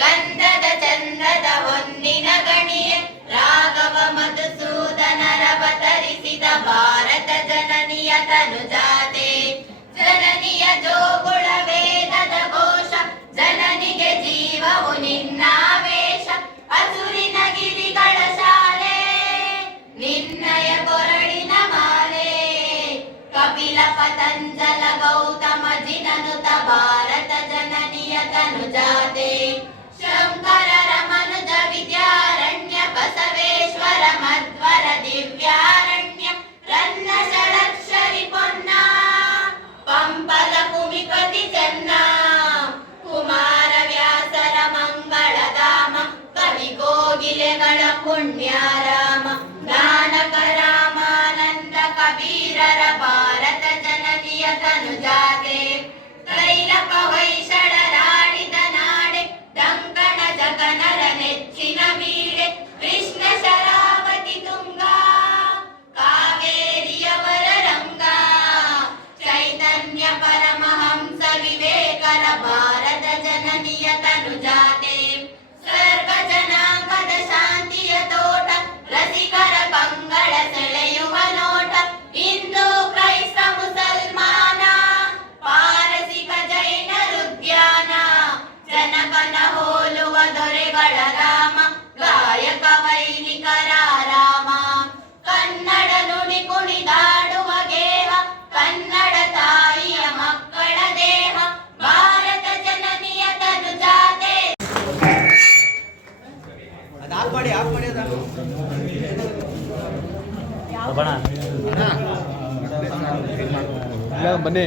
ಗಂಧದ ಚಂದದ ಹೊನ್ನಿನ ಗಣಿಯೇ ರಾಘವ ಮಧುಸೂದನರವತರಿಸಿದ ಭಾರತ ಜನನಿಯ ತನುಜಾತೆ ಜನನಿಯ ಜೋಗುಳ ವೇದದ ಘೋಷ ಜನನಿಗೆ ಜೀವವು ನಿನ್ನಾವೇಶ ಹಸುರಿನ ಗಿರಿಗಳ ಶಾಲೆ ನಿನ್ನಯ ಕೊರಳಿನ ಮಾಲೆ ಕಪಿಲ ಪತಂಜಲ ಗೌತಮ ಜಿನನುತ ಭಾರತ ಜನನಿಯ ತನುಜಾತೆ ಶಂಕರರ ಮನುಜ ವಿದ್ಯಾರಣ್ಯ ಬಸವೇಶ್ವರ ಮಧ್ವರ ದಿವ್ಯಾರಣ್ಯ ರನ್ನ ಷಡಕ್ಷರಿ ಪೊನ್ನ ಪಂಪದ ಕುಮಿಪತಿ ಚೆನ್ನ ಕುಮಾರ ವ್ಯಾಸರ ಮಂಗಳಧಾಮ ಕವಿ ಕೋಗಿಲೆಗಳ ಪುಣ್ಯಾರಾಮ ಜ್ಞಾನಕ ರಾಮಾನಂದ ಕಬೀರರ ಭಾರತ ಜನನಿಯ ತನುಜಾತೆ ತೈಲಪ ಹೊಯ್ಸಳರಾಡಿದ ನಾಡೆ ಡಂಕಣ ಜಗನರ ನೆಚ್ಚಿನ ಮೀಡೆ ಕೃಷ್ಣ ಶರಾವತಿ ತುಂಗ ಕಾವೇರಿಯವರ ರಂಗ ಚೈತನ್ಯ ಪರಮಹಂಸ ವಿವೇಕರ ಭಾರತ ಜನನಿಯ ತನುಜಾತೆ ಸರ್ವ ಜನಾಂಗದ ಶಾಂತಿಯ ತೋಟ ರಸಿಕರ ಕಂಗಳ ಸೆಳೆಯುವ ನೋಟ ಹಿಂದೂ ಕ್ರೈಸ್ತ ಮುಸಲ್ಮಾನ ಪಾರಸಿಕ ಜೈನರುದ್ಯಾನ ಜನಕನ ಹೋಲುವ ದೊರೆಗಳ ರಾಮ ಗಾಯಕ ವೈಣಿಕರ ರಾಮ ಕನ್ನಡ ನುಡಿ ಕುಣಿದಾಡುವ ಗೇಹ ಕನ್ನಡ ತಾಯಿಯ ಮಕ್ಕಳ ದೇಹ ಭಾರತ ಜನನಿಯ ತನುಜಾತೆ ಬನ್ನಿ